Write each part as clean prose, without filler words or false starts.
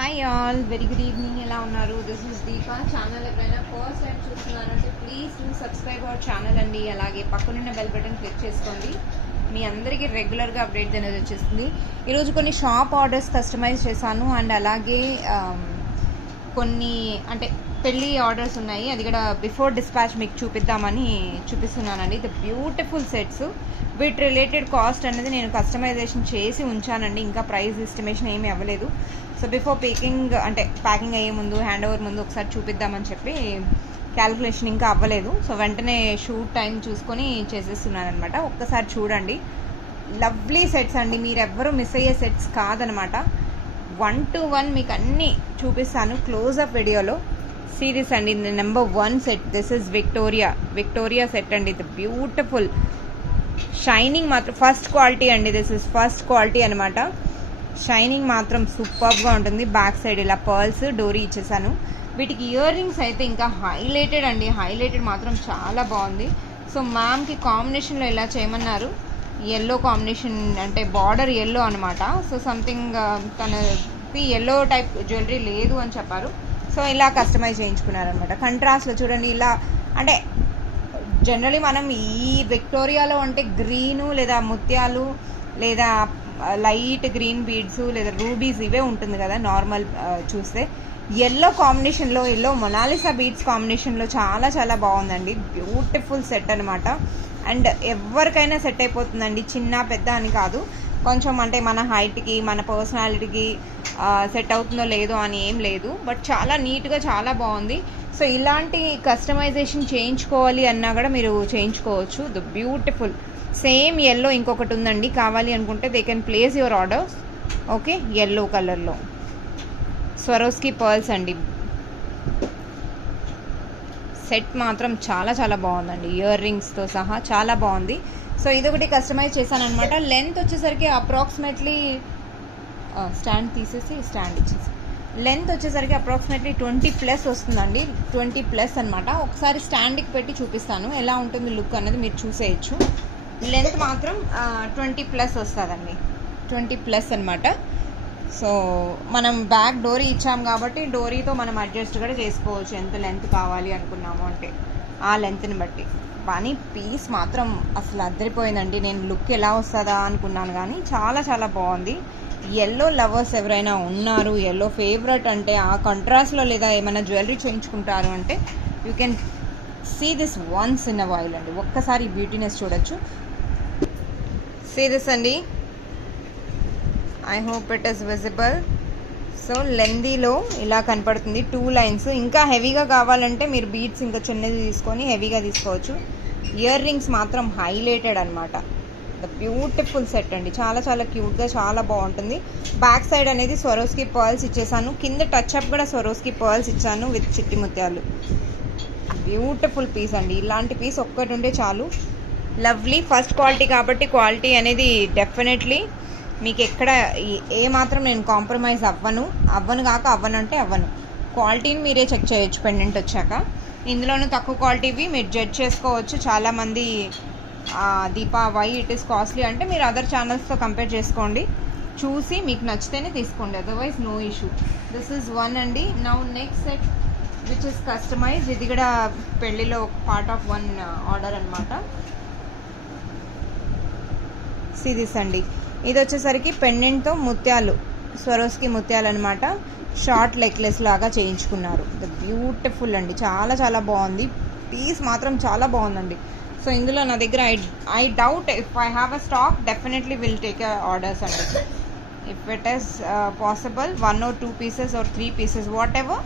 Hi all, very good evening. ఎలా ఉన్నారు? This is Deepa. Channel ఎవరైనా ఫస్ట్ టైం చూస్తున్నారంటే please do subscribe our channel అండి. అలాగే పక్కనున్న బెల్ బటన్ క్లిక్ చేసుకోండి. మీ అందరికీ రెగ్యులర్గా అప్డేట్ అనేది వచ్చేస్తుంది. ఈరోజు కొన్ని షాప్ ఆర్డర్స్ కస్టమైజ్ చేశాను అండ్ అలాగే కొన్ని అంటే పెళ్ళి ఆర్డర్స్ ఉన్నాయి. అది కూడా బిఫోర్ డిస్పాచ్ మీకు చూపిస్తున్నానండి. The beautiful sets with related cost అనేది నేను కస్టమైజేషన్ చేసి ఉంచానండి. ఇంకా ప్రైస్ ఎస్టిమేషన్ ఏమీ అవ్వలేదు. సో బిఫోర్ ప్యాకింగ్ అయ్యే ముందు, హ్యాండ్ ఓవర్ ముందు ఒకసారి చూపిద్దామని చెప్పి క్యాలిక్యులేషన్ ఇంకా అవ్వలేదు. సో వెంటనే షూట్ టైం చూసుకొని చేసేస్తున్నాను అనమాట. ఒక్కసారి చూడండి, లవ్లీ సెట్స్ అండి. మీరు ఎవ్వరూ మిస్ అయ్యే సెట్స్ కాదనమాట. 1 to 1 మీకు అన్నీ చూపిస్తాను క్లోజ్అప్ వీడియోలో. సిరీస్ అండి, number 1 set. This is Victoria set అండి. ఇది బ్యూటిఫుల్ షైనింగ్ మాత్రం ఫస్ట్ క్వాలిటీ అండి. దిస్ ఇస్ ఫస్ట్ క్వాలిటీ అనమాట. షైనింగ్ మాత్రం సూపర్గా ఉంటుంది. బ్యాక్ సైడ్ ఇలా పర్ల్స్ డోరీ ఇచ్చేసాను. వీటికి ఇయర్ రింగ్స్ అయితే ఇంకా హైలైటెడ్ అండి. హైలైటెడ్ మాత్రం చాలా బాగుంది. సో మ్యామ్కి కాంబినేషన్లో ఇలా చేయమన్నారు. ఎల్లో కాంబినేషన్ అంటే బార్డర్ ఎల్లో అనమాట. సో సంథింగ్ తనకి ఎల్లో టైప్ జ్యువెలరీ లేదు అని చెప్పారు. సో ఇలా కస్టమైజ్ చేయించుకున్నారనమాట. కంట్రాస్ట్లో చూడండి, ఇలా అంటే జనరలీ మనం ఈ విక్టోరియాలో అంటే గ్రీను లేదా ముత్యాలు లేదా లైట్ గ్రీన్ బీడ్స్ లేదా రూబీస్ ఇవే ఉంటుంది కదా నార్మల్ చూస్తే. ఎల్లో కాంబినేషన్లో, ఎల్లో మొనాలిసా బీడ్స్ కాంబినేషన్లో చాలా చాలా బాగుందండి. బ్యూటిఫుల్ సెట్ అనమాట. అండ్ ఎవరికైనా సెట్ అయిపోతుందండి, చిన్న పెద్ద అని కాదు. కొంచెం అంటే మన హైట్కి మన పర్సనాలిటీకి సెట్ అవుతుందో లేదో అని ఏం లేదు. బట్ చాలా నీట్గా చాలా బాగుంది. సో ఇలాంటి కస్టమైజేషన్ చేయించుకోవాలి అన్నా కూడా మీరు చేయించుకోవచ్చు. ద బ్యూటిఫుల్ సేమ్ ఎల్లో ఇంకొకటి ఉందండి. కావాలి అనుకుంటే they can place your orders. Okay, yellow కలర్లో స్వరోస్కి పర్ల్స్ అండి. సెట్ మాత్రం చాలా చాలా బాగుందండి. ఇయర్ రింగ్స్తో సహా చాలా బాగుంది. సో ఇదొకటి కస్టమైజ్ చేశాను అనమాట. లెంత్ వచ్చేసరికి అప్రాక్సిమేట్లీ స్టాండ్ ఇచ్చేసి లెంత్ వచ్చేసరికి అప్రాక్సిమేట్లీ 20+ వస్తుందండి. 20+ అనమాట. ఒకసారి స్టాండ్కి పెట్టి చూపిస్తాను ఎలా ఉంటుంది లుక్ అనేది మీరు చూసేయచ్చు. లెంత్ మాత్రం 20+ వస్తుందండి. 20+ అనమాట. సో మనం బ్యాక్ డోరీ ఇచ్చాం కాబట్టి డోరీతో మనం అడ్జస్ట్ కూడా చేసుకోవచ్చు ఎంత లెంత్ కావాలి అనుకున్నాము అంటే ఆ లెంత్ని బట్టి. కానీ పీస్ మాత్రం అసలు అద్దరిపోయిందండి. నేను లుక్ ఎలా వస్తుందా అనుకున్నాను కానీ చాలా చాలా బాగుంది. ఎల్లో లవర్స్ ఎవరైనా ఉన్నారు, ఎల్లో ఫేవరెట్ అంటే ఆ కంట్రాస్ట్లో లేదా ఏమైనా జ్యువెలరీ చేయించుకుంటారు అంటే you can see this once in a while అండి. ఒక్కసారి బ్యూటీనెస్ చూడొచ్చు. సీ దిస్ అండి. I hope it is visible. So లెందీలో ఇలా కనపడుతుంది 2 లైన్స్. ఇంకా హెవీగా కావాలంటే మీరు బీడ్స్ ఇంకా చిన్నది తీసుకొని హెవీగా తీసుకోవచ్చు. ఇయర్ రింగ్స్ మాత్రం హైలైటెడ్ అనమాట. ద బ్యూటిఫుల్ సెట్ అండి. చాలా చాలా క్యూట్గా చాలా బాగుంటుంది. బ్యాక్ సైడ్ అనేది స్వరోస్కి పర్ల్స్ ఇచ్చేసాను. కింద టచ్అప్ కూడా స్వరోస్కి పర్ల్స్ ఇచ్చాను విత్ చిట్టి ముత్యాలు. బ్యూటిఫుల్ పీస్ అండి. ఇలాంటి పీస్ ఒక్కటి ఉంటే చాలు. లవ్లీ ఫస్ట్ క్వాలిటీ కాబట్టి క్వాలిటీ అనేది డెఫినెట్లీ మీకు ఎక్కడ ఏ మాత్రం నేను కాంప్రమైజ్ అవ్వను అంటే అవ్వను. క్వాలిటీని మీరే చెక్ చేయొచ్చు పెండెంట్ వచ్చాక. ఇందులోనూ తక్కువ క్వాలిటీవి మీరు జడ్జ్ చేసుకోవచ్చు. చాలామంది దీపా వై ఇట్ ఈస్ కాస్ట్లీ అంటే మీరు అదర్ ఛానల్స్తో కంపేర్ చేసుకోండి. చూసి మీకు నచ్చితేనే తీసుకోండి, otherwise no issue. This is 1 అండి. Now next set which is customize. ఇది కూడా పెళ్ళిలో పార్ట్ ఆఫ్ 1 ఆర్డర్ అనమాట. సిరీస్ అండి. ఇది వచ్చేసరికి పెండెంట్తో ముత్యాలు, స్వరోస్కి ముత్యాలు అనమాట. షార్ట్ నెక్లెస్ లాగా చేయించుకున్నారు. ద బ్యూటిఫుల్ అండి. చాలా చాలా బాగుంది. పీస్ మాత్రం చాలా బాగుందండి. సో ఇందులో నా దగ్గర I doubt if I have a stock definitely will take orders అండి. If it is possible 1 or 2 pieces or 3 pieces whatever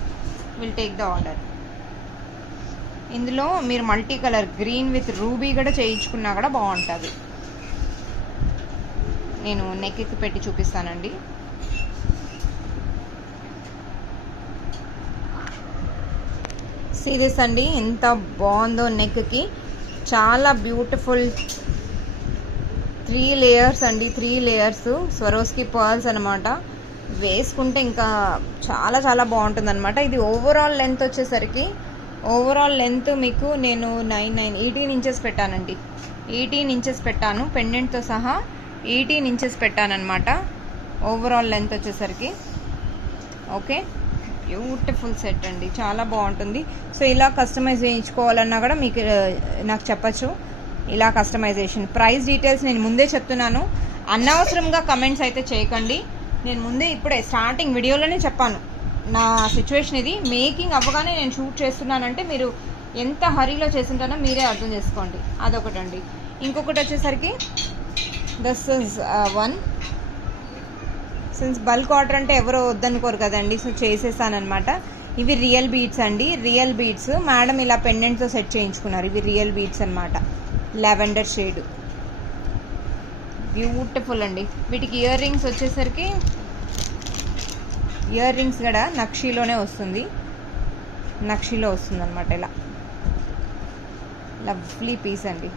will take the order. ఇందులో మీరు multi colour green with ruby కూడా చేయించుకున్నా కూడా బాగుంటుంది. నేను నెక్కి పెట్టి చూపిస్తానండి. సీరియస్ అండి, ఎంత బాగుందో నెక్కి. చాలా బ్యూటిఫుల్ 3 లేయర్స్ అండి. 3 లేయర్స్ స్వరోస్కి పర్ల్స్ అనమాట. వేసుకుంటే ఇంకా చాలా చాలా బాగుంటుంది అనమాట. ఇది ఓవరాల్ లెంత్ వచ్చేసరికి మీకు నేను 18 ఇంచెస్ పెట్టానండి. 18 ఇంచెస్ పెట్టాను పెండెంట్తో సహా. 18 ఇంచెస్ పెట్టానమాట ఓవరాల్ లెంత్ వచ్చేసరికి. ఓకే, బ్యూటిఫుల్ సెట్ అండి, చాలా బాగుంటుంది. సో ఇలా కస్టమైజ్ చేయించుకోవాలన్నా కూడా మీకు నాకు చెప్పచ్చు, ఇలా కస్టమైజేషన్. ప్రైస్ డీటెయిల్స్ నేను ముందే చెప్తున్నాను, అనవసరంగా కమెంట్స్ అయితే చేయకండి. నేను ముందే ఇప్పుడే స్టార్టింగ్ వీడియోలోనే చెప్పాను, నా సిచ్యువేషన్ ఇది, మేకింగ్ అవ్వగానే నేను షూట్ చేస్తున్నానంటే మీరు ఎంత హరీలో చేస్తుంటానో మీరే అర్థం చేసుకోండి. అదొకటండి. ఇంకొకటి వచ్చేసరికి this is one. Since bulk order అంటే ఎవరో వద్దనుకోరు కదండి, సో చేసేసానమాట. ఇవి రియల్ బీడ్స్ అండి, రియల్ బీడ్స్. మేడం ఇలా పెండెంట్తో సెట్ చేయించుకున్నారు. ఇవి రియల్ బీడ్స్ అనమాట, లావెండర్ షేడ్, బ్యూటిఫుల్ అండి. వీటికి ఇయర్ రింగ్స్ వచ్చేసరికి, ఇయర్ రింగ్స్ కూడా నక్షీలోనే వస్తుంది, నక్షీలో వస్తుంది అనమాట. ఇలా లవ్లీ పీస్ అండి.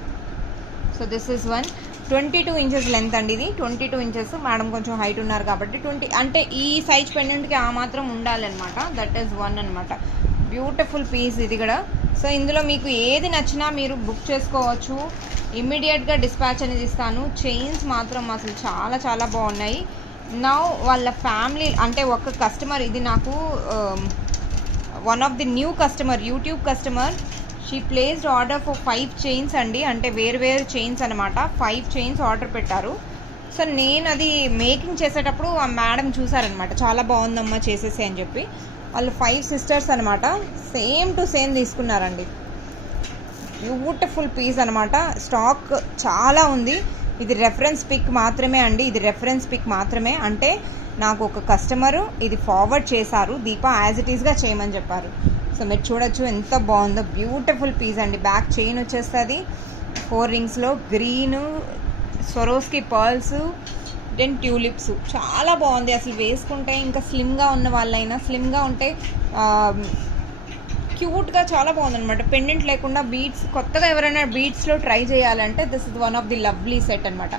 So this is one. 22 inches length అండి ఇది, 22 ఇంచెస్. మేడం కొంచెం హైట్ ఉన్నారు కాబట్టి 20 అంటే ఈ సైజ్ పెండెంట్కి ఆ మాత్రం ఉండాలన్నమాట. దట్ ఈస్ వన్ అనమాట. బ్యూటిఫుల్ పీస్ ఇది కూడా. సో ఇందులో మీకు ఏది నచ్చినా మీరు బుక్ చేసుకోవచ్చు, ఇమ్మీడియట్గా డిస్పాచ్ అనేది ఇస్తాను. చైన్స్ మాత్రం అసలు చాలా చాలా బాగున్నాయి. నా వాళ్ళ ఫ్యామిలీ అంటే ఒక కస్టమర్, ఇది నాకు one of the new customer, YouTube customer, she placed order for 5 chains అండి. అంటే వేరు చైన్స్ అనమాట, 5 చైన్స్ ఆర్డర్ పెట్టారు. సో నేను అది మేకింగ్ చేసేటప్పుడు ఆ మేడం చూసారనమాట, చాలా బాగుందమ్మా చేసేసి అని చెప్పి. వాళ్ళు 5 సిస్టర్స్ అనమాట, సేమ్ టు సేమ్ తీసుకున్నారండి. బ్యూటిఫుల్ పీస్ అనమాట. స్టాక్ చాలా ఉంది. ఇది రెఫరెన్స్ పిక్ మాత్రమే అండి, ఇది రెఫరెన్స్ పిక్ మాత్రమే. అంటే నాకు ఒక కస్టమరు ఇది ఫార్వర్డ్ చేశారు, దీపా యాజ్ ఇట్ ఈస్గా చేయమని చెప్పారు. సో మీరు చూడొచ్చు ఎంత బాగుందో, బ్యూటిఫుల్ పీస్ అండి. బ్యాక్ చైన్ వచ్చేస్తుంది 4 రింగ్స్లో, green Swarovski pearls, then tulips. చాలా బాగుంది అసలు. వేసుకుంటే ఇంకా స్లిమ్గా ఉన్న వాళ్ళైనా, స్లిమ్గా ఉంటే క్యూట్గా చాలా బాగుందన్నమాట. పెండెంట్ లేకుండా బీడ్స్, కొత్తగా ఎవరైనా బీడ్స్లో ట్రై చేయాలంటే this is one of the lovely set అనమాట.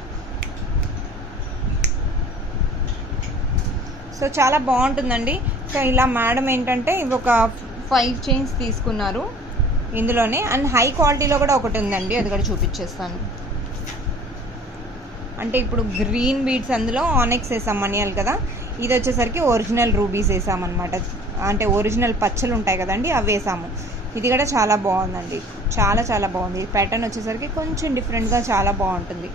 సో చాలా బాగుంటుందండి. సో ఇలా మేడం ఏంటంటే ఇవి ఒక 5 చైన్స్ తీసుకున్నారు ఇందులోనే. అండ్ హై క్వాలిటీలో కూడా ఒకటి ఉందండి, అది కూడా చూపించేస్తాను. అంటే ఇప్పుడు గ్రీన్ బీడ్స్ అందులో ఆనెక్స్ వేసాం మనియాలు కదా, ఇది వచ్చేసరికి ఒరిజినల్ రూబీస్ వేసామన్నమాట. అంటే ఒరిజినల్ పచ్చలు ఉంటాయి కదండి, అవి వేసాము. ఇది కూడా చాలా బాగుందండి, చాలా చాలా బాగుంది. ప్యాటర్న్ వచ్చేసరికి కొంచెం డిఫరెంట్గా చాలా బాగుంటుంది.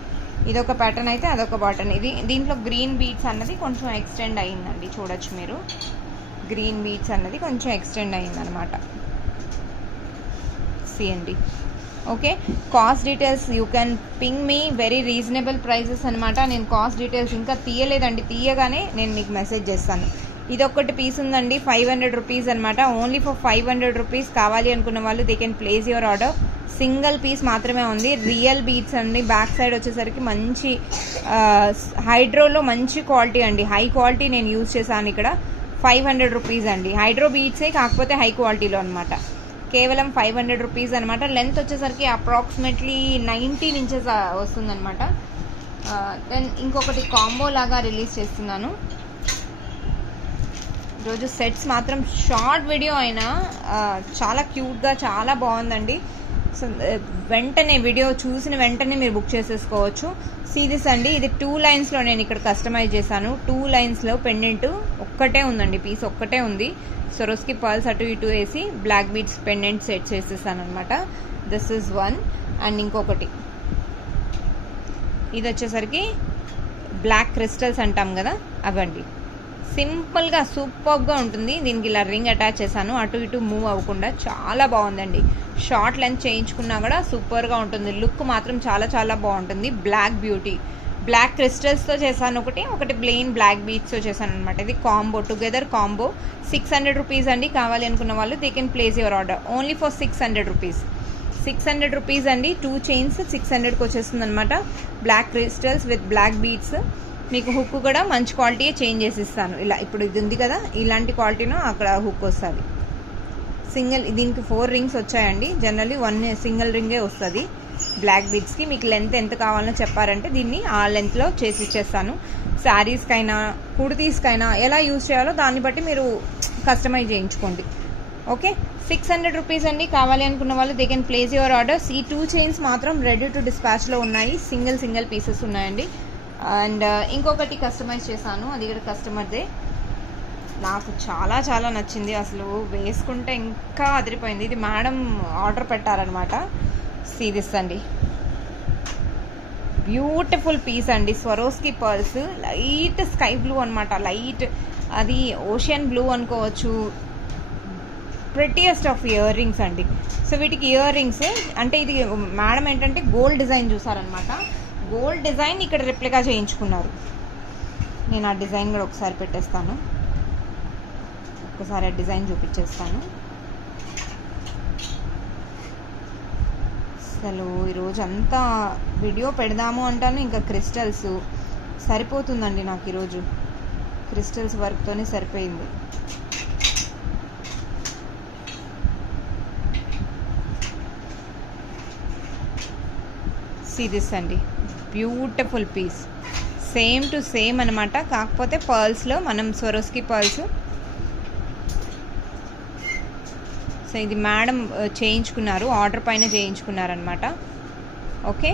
ఇదొక ప్యాటర్న్ అయితే అదొక ప్యాటర్న్. ఇది దీంట్లో గ్రీన్ బీడ్స్ అన్నది కొంచెం ఎక్స్టెండ్ అయ్యిందండి, చూడొచ్చు మీరు. గ్రీన్ బీడ్స్ అన్నది కొంచెం ఎక్స్టెండ్ అయ్యిందనమాట. సిఎండి. Okay, cost details you can ping me, very reasonable prices అనమాట. నేను కాస్ట్ డీటెయిల్స్ ఇంకా తీయలేదండి, తీయగానే నేను మీకు మెసేజ్ చేస్తాను. ఇదొక్కటి పీస్ ఉందండి, 500 రూపీస్ అనమాట. Only for 500 rupees. కావాలి అనుకున్న వాళ్ళు they can place your order. Single piece మాత్రమే ఉంది. రియల్ బీడ్స్ అండి. బ్యాక్ సైడ్ వచ్చేసరికి మంచి హైడ్రోలో మంచి క్వాలిటీ అండి, హై క్వాలిటీ నేను యూజ్ చేశాను ఇక్కడ. 500 రూపీస్ అండి. హైడ్రో బీడ్సే కాకపోతే హై క్వాలిటీలో అనమాట. కేవలం 500 రూపీస్ అనమాట. లెంత్ వచ్చేసరికి అప్రాక్సిమేట్లీ 19 ఇంచెస్ వస్తుందన్నమాట. దెన్ ఇంకొకటి కాంబో లాగా రిలీజ్ చేస్తున్నాను ఈరోజు. సెట్స్ మాత్రం షార్ట్ వీడియో అయినా చాలా క్యూట్గా చాలా బాగుందండి. సో వెంటనే వీడియో చూసిన వెంటనే మీరు బుక్ చేసేసుకోవచ్చు. సీరీస్ అండి, ఇది 2 లైన్స్లో నేను ఇక్కడ కస్టమైజ్ చేశాను. 2 లైన్స్లో పెండెంట్ ఒక్కటే ఉందండి, పీస్ ఒక్కటే ఉంది. సొరోస్కి పర్ల్స్ అటు ఇటు వేసి బ్లాక్ బీడ్స్ పెండెంట్ సెట్ చేసేసాను అనమాట. This is one. అండ్ ఇంకొకటి ఇది వచ్చేసరికి బ్లాక్ క్రిస్టల్స్ అంటాం కదా, అవండి. సింపుల్గా సూపర్గా ఉంటుంది. దీనికి ఇలా రింగ్ అటాచ్ చేశాను, అటు ఇటు మూవ్ అవ్వకుండా. చాలా బాగుందండి. షార్ట్ లెంత్ చేయించుకున్నా కూడా సూపర్గా ఉంటుంది. లుక్ మాత్రం చాలా చాలా బాగుంటుంది. బ్లాక్ బ్యూటీ, బ్లాక్ క్రిస్టల్స్తో చేశాను ఒకటి ప్లెయిన్ బ్లాక్ బీడ్స్తో చేశాను అనమాట. ఇది కాంబో, టుగెదర్ కాంబో. 600 రూపీస్ అండి. కావాలి అనుకున్న వాళ్ళు they can place your order only for 600 rupees. 600 rupees అండి. 2 చైన్స్ 600కి వచ్చేస్తుంది అనమాట. Black crystals with black beads. మీకు హుక్ కూడా మంచి క్వాలిటీ చేంజ్ చేసి ఇస్తాను. ఇలా ఇప్పుడు ఇది ఉంది కదా, ఇలాంటి క్వాలిటీలో అక్కడ హుక్ వస్తుంది. సింగిల్, దీనికి 4 రింగ్స్ వచ్చాయండి. జనరల్లీ 1 సింగిల్ రింగే వస్తుంది బ్లాక్ బీడ్స్కి. మీకు లెంత్ ఎంత కావాలో చెప్పారంటే దీన్ని ఆ లెంత్లో చేసి ఇచ్చేస్తాను. శారీస్కైనా కుర్తీస్కైనా ఎలా యూజ్ చేయాలో దాన్ని బట్టి మీరు కస్టమైజ్ చేయించుకోండి. ఓకే, 600 రూపీస్ అండి. కావాలి అనుకున్న వాళ్ళు they can place your orders. ఈ 2 చైన్స్ మాత్రం రెడీ టు డిస్పాచ్లో ఉన్నాయి. సింగిల్ పీసెస్ ఉన్నాయండి. అండ్ ఇంకొకటి కస్టమైజ్ చేశాను, అది కూడా కస్టమర్దే. నాకు చాలా చాలా నచ్చింది, అసలు వేసుకుంటే ఇంకా అదిరిపోయింది. ఇది మేడం ఆర్డర్ పెట్టారనమాట. సీదిస్ అండి, బ్యూటిఫుల్ పీస్ అండి. Swarovski pearls, light sky blue అనమాట, లైట్ అది ఓషియన్ బ్లూ అనుకోవచ్చు. ప్రెటియెస్ట్ ఆఫ్ ఇయర్ రింగ్స్ అండి. సో వీటికి ఇయర్ రింగ్స్ అంటే ఇది మేడం ఏంటంటే గోల్డ్ డిజైన్ చూసారనమాట. గోల్డ్ డిజైన్ ఇక్కడ రిప్లికా చేయించుకున్నారు. నేను ఆ డిజైన్ కూడా ఒకసారి పెట్టేస్తాను, ఒకసారి ఆ డిజైన్ చూపించేస్తాను. అసలు ఈరోజు అంతా వీడియో పెడదాము అంటాను, ఇంకా క్రిస్టల్స్ సరిపోతుందండి నాకు. ఈరోజు క్రిస్టల్స్ వర్క్తోనే సరిపోయింది. సీ దిస్ అండి, beautiful piece, same to same అనమాట. కాకపోతే పర్ల్స్లో మనం స్వరోస్కి పర్ల్స్. సో ఇది మేడం చేయించుకున్నారు, ఆర్డర్ పైన చేయించుకున్నారనమాట. ఓకే,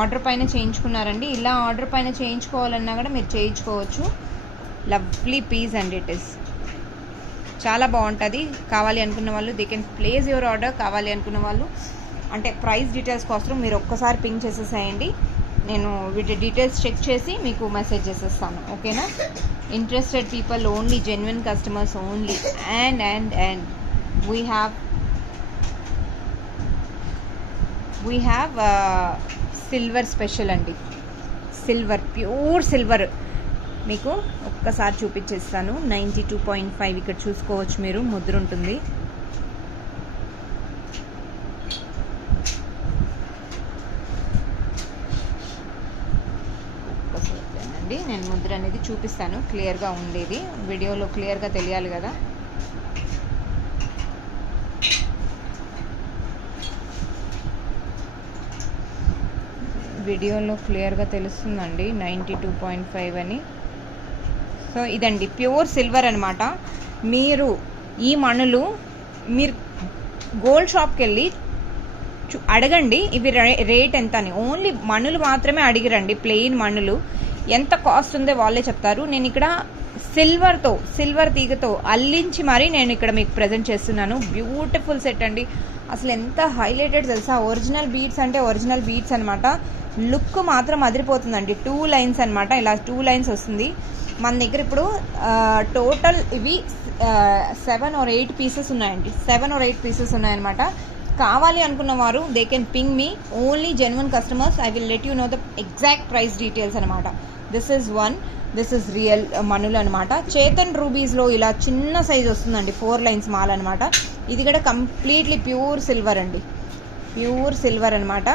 ఆర్డర్ పైన చేయించుకున్నారండి. ఇలా ఆర్డర్ పైన చేయించుకోవాలన్నా కూడా మీరు చేయించుకోవచ్చు. Lovely piece and it is చాలా బాగుంటుంది. కావాలి అనుకున్న వాళ్ళు they can place your order. కావాలి అనుకున్న వాళ్ళు అంటే ప్రైస్ డీటెయిల్స్ కోసం మీరు ఒక్కసారి పింక్ చేసేసేయండి. నేను వీటి డీటెయిల్స్ చెక్ చేసి మీకు మెసేజ్ చేసేస్తాను. ఓకేనా? Interested people only, genuine customers only. And we have silver special అండి. సిల్వర్, ప్యూర్ సిల్వర్ మీకు ఒక్కసారి చూపించేస్తాను. 92.5 ఇక్కడ చూసుకోవచ్చు మీరు, ముద్ర ఉంటుంది. ఒక్కసారి నేను ముద్ర అనేది చూపిస్తాను, క్లియర్గా ఉండేది. వీడియోలో క్లియర్గా తెలియాలి కదా. వీడియోలో క్లియర్గా తెలుస్తుందండి 92.5 అని. సో ఇదండి ప్యూర్ సిల్వర్ అనమాట. మీరు ఈ మణులు మీరు గోల్డ్ షాప్కి వెళ్ళి అడగండి ఇవి రేట్ ఎంత అని. ఓన్లీ మణులు మాత్రమే అడిగిరండి, ప్లెయిన్ మణులు ఎంత కాస్ట్ ఉందో వాళ్ళే చెప్తారు. నేను ఇక్కడ సిల్వర్ తీగతో అల్లించి మరీ నేను ఇక్కడ మీకు ప్రజెంట్ చేస్తున్నాను. బ్యూటిఫుల్ సెట్ అండి. అసలు ఎంత హైలైటెడ్ తెలుసా, ఒరిజినల్ బీడ్స్ అంటే ఒరిజినల్ బీడ్స్ అనమాట. లుక్ మాత్రం అదిరిపోతుందండి. 2 లైన్స్ అనమాట, ఇలా 2 లైన్స్ వస్తుంది మన దగ్గర. ఇప్పుడు టోటల్ ఇవి 7 or 8 పీసెస్ ఉన్నాయండి. 7 or 8 పీసెస్ ఉన్నాయన్నమాట. కావాలి అనుకున్న వారు they can ping me, only genuine customers. I will let you know the exact price details అనమాట. దిస్ ఇస్ రియల్ మనులు అనమాట. చేతన్ రూబీస్లో ఇలా చిన్న సైజ్ వస్తుందండి, 4 లైన్స్ మాల్ అనమాట. ఇది కూడా కంప్లీట్లీ ప్యూర్ సిల్వర్ అండి, ప్యూర్ సిల్వర్ అనమాట.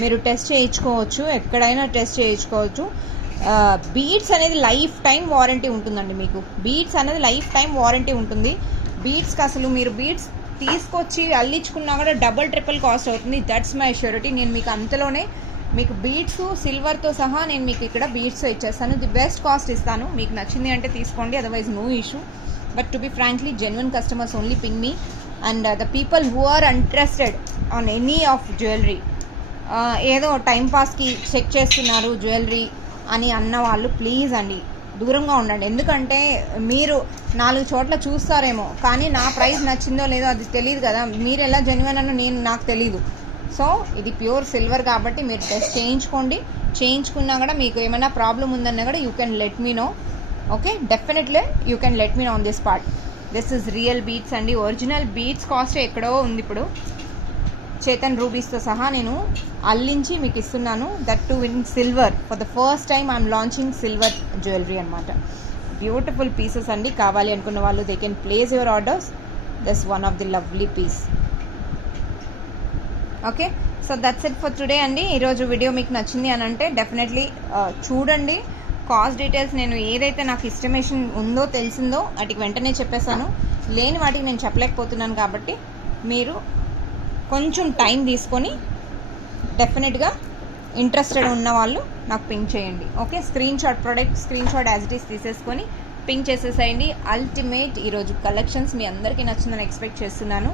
మీరు టెస్ట్ చేయించుకోవచ్చు, ఎక్కడైనా టెస్ట్ చేయించుకోవచ్చు. బీడ్స్ అనేది లైఫ్ టైం వారంటీ ఉంటుందండి మీకు. బీడ్స్ అనేది లైఫ్ టైం వారంటీ ఉంటుంది. బీడ్స్కి అసలు మీరు బీడ్స్ తీసుకొచ్చి అల్లించుకున్నా కూడా డబుల్ ట్రిపుల్ కాస్ట్ అవుతుంది. That's my surety. నేను మీకు అంతలోనే మీకు బీడ్స్ సిల్వర్తో సహా నేను మీకు ఇక్కడ బీడ్స్ ఇచ్చేస్తాను. ది బెస్ట్ కాస్ట్ ఇస్తాను. మీకు నచ్చింది అంటే తీసుకోండి, otherwise no issue. But to be frankly genuine customers only ping me. And the people who are interested on any of jewellery, ఏదో టైంపాస్కి చెక్ చేస్తున్నారు జ్యువెలరీ అని అన్న వాళ్ళు ప్లీజ్ అండి దూరంగా ఉండండి. ఎందుకంటే మీరు 4 చోట్ల చూస్తారేమో, కానీ నా ప్రైస్ నచ్చిందో లేదో అది తెలియదు కదా. మీరు ఎలా జెన్యున్ అన్నో నాకు తెలీదు. సో ఇది ప్యూర్ సిల్వర్ కాబట్టి మీరు టెస్ట్ చేయించుకోండి. చేయించుకున్నా కూడా మీకు ఏమైనా ప్రాబ్లం ఉందన్నా కూడా you can let me know. Okay, definitely you can let me know on this part. This is real beads అండి. ఒరిజినల్ బీడ్స్ కాస్ట్ ఎక్కడో ఉంది. ఇప్పుడు చేతన్ రూబీస్తో సహా నేను అల్లించి మీకు ఇస్తున్నాను. That too in silver. For the first time I'm launching silver jewellery అనమాట. బ్యూటిఫుల్ పీసెస్ అండి. కావాలి అనుకున్న వాళ్ళు they can place your orders. That's one of the lovely piece. Okay, so that's it for today అండి. ఈరోజు video మీకు నచ్చింది అని అంటే డెఫినెట్లీ చూడండి. కాస్ట్ డీటెయిల్స్ నేను ఏదైతే నాకు ఎస్టిమేషన్ ఉందో తెలిసిందో వాటికి వెంటనే చెప్పేశాను. లేని వాటికి నేను చెప్పలేకపోతున్నాను కాబట్టి మీరు కొంచెం టైం తీసుకొని డెఫినెట్గా ఇంట్రెస్టెడ్ ఉన్న వాళ్ళు నాకు పింక్ చేయండి. Okay, product screen shot as it is తీసేసుకొని పింక్ చేసేసేయండి. అల్టిమేట్ ఈరోజు కలెక్షన్స్ మీ అందరికీ నచ్చిందని ఎక్స్పెక్ట్ చేస్తున్నాను.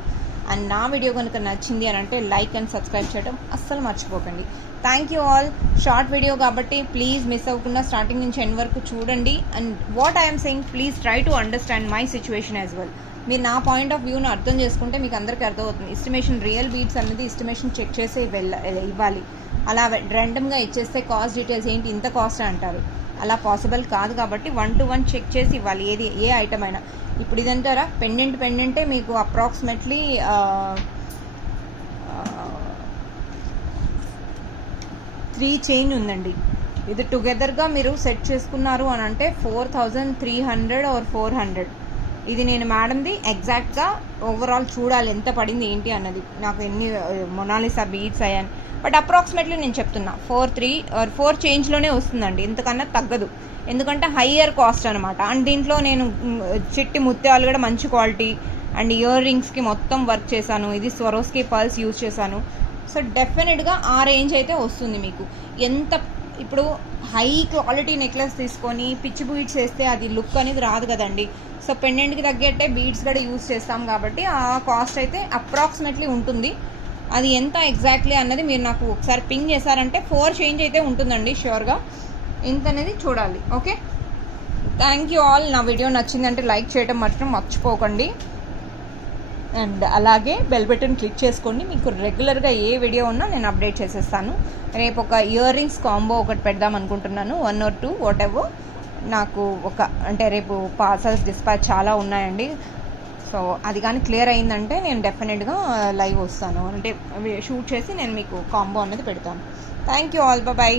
అండ్ నా వీడియో కనుక నచ్చింది అని అంటే లైక్ అండ్ సబ్స్క్రైబ్ చేయడం అస్సలు మర్చిపోకండి. Thank you all. Short video కాబట్టి ప్లీజ్ మిస్ అవ్వకుండా స్టార్టింగ్ నుంచి ఎండ్ వరకు చూడండి. And what I'm saying, please try to understand my situation as well. మీరు నా పాయింట్ ఆఫ్ వ్యూను అర్థం చేసుకుంటే మీకు అందరికీ అర్థమవుతుంది. ఎస్టిమేషన్ రియల్ బీట్స్ అనేది ఎస్టిమేషన్ చెక్ చేసి ఇవ్వాలి. అలా ర్యాండమ్గా ఇచ్చేస్తే కాస్ట్ డీటెయిల్స్ ఏంటి ఇంత కాస్ట్ అంటారు. అలా పాసిబుల్ కాదు కాబట్టి 1 to 1 చెక్ చేసి ఇవ్వాలి ఏది ఏ ఐటమ్ అయినా. ఇప్పుడు ఇదంటారా పెండెంటే మీకు అప్రాక్సిమేట్లీ 3 చైన్ ఉందండి. ఇది టుగెదర్గా మీరు సెట్ చేసుకున్నారు అని అంటే 4300 ఆర్ 400. ఇది నేను మేడంది ఎగ్జాక్ట్గా ఓవరాల్ చూడాలి ఎంత పడింది ఏంటి అన్నది, నాకు ఎన్ని మొనాలిసా బీట్స్ అయ్యాను. బట్ అప్రాక్సిమేట్లీ నేను చెప్తున్నా 4 చేంజ్లోనే వస్తుందండి, ఇంతకన్నా తగ్గదు. ఎందుకంటే హయ్యర్ కాస్ట్ అనమాట. అండ్ దీంట్లో నేను చిట్టి ముత్యాలు కూడా మంచి క్వాలిటీ అండ్ ఇయర్ రింగ్స్కి మొత్తం వర్క్ చేశాను. ఇది స్వరోస్కి పర్ల్స్ యూజ్ చేశాను. సో డెఫినెట్గా ఆ రేంజ్ అయితే వస్తుంది మీకు. ఎంత ఇప్పుడు హై క్వాలిటీ నెక్లెస్ తీసుకొని పిచ్చి బీడ్స్ వేస్తే అది లుక్ అనేది రాదు కదండి. సో పెండెంట్కి తగ్గట్టే బీడ్స్ కూడా యూజ్ చేస్తాం కాబట్టి ఆ కాస్ట్ అయితే అప్రాక్సిమేట్లీ ఉంటుంది. అది ఎంత ఎగ్జాక్ట్లీ అన్నది మీరు నాకు ఒకసారి పింగ్ చేశారంటే 4 చేంజ్ అయితే ఉంటుందండి ష్యూర్గా. ఇంత అనేది చూడాలి. Okay, thank you all. నా వీడియో నచ్చిందంటే లైక్ చేయడం మాత్రం మర్చిపోకండి. అండ్ అలాగే బెల్ బటన్ క్లిక్ చేసుకోండి. మీకు రెగ్యులర్గా ఏ వీడియో ఉన్నా నేను అప్డేట్ చేసేస్తాను. రేపు ఒక ఇయర్ రింగ్స్ కాంబో ఒకటి పెడదాం అనుకుంటున్నాను, 1 or 2 వాట్ ఎవర్. నాకు అంటే రేపు పార్సల్స్ డిస్పాచ్ చాలా ఉన్నాయండి. సో అది కానీ క్లియర్ అయిందంటే నేను డెఫినెట్గా లైవ్ వస్తాను, అంటే షూట్ చేసి నేను మీకు కాంబో అనేది పెడతాను. Thank you all, bye.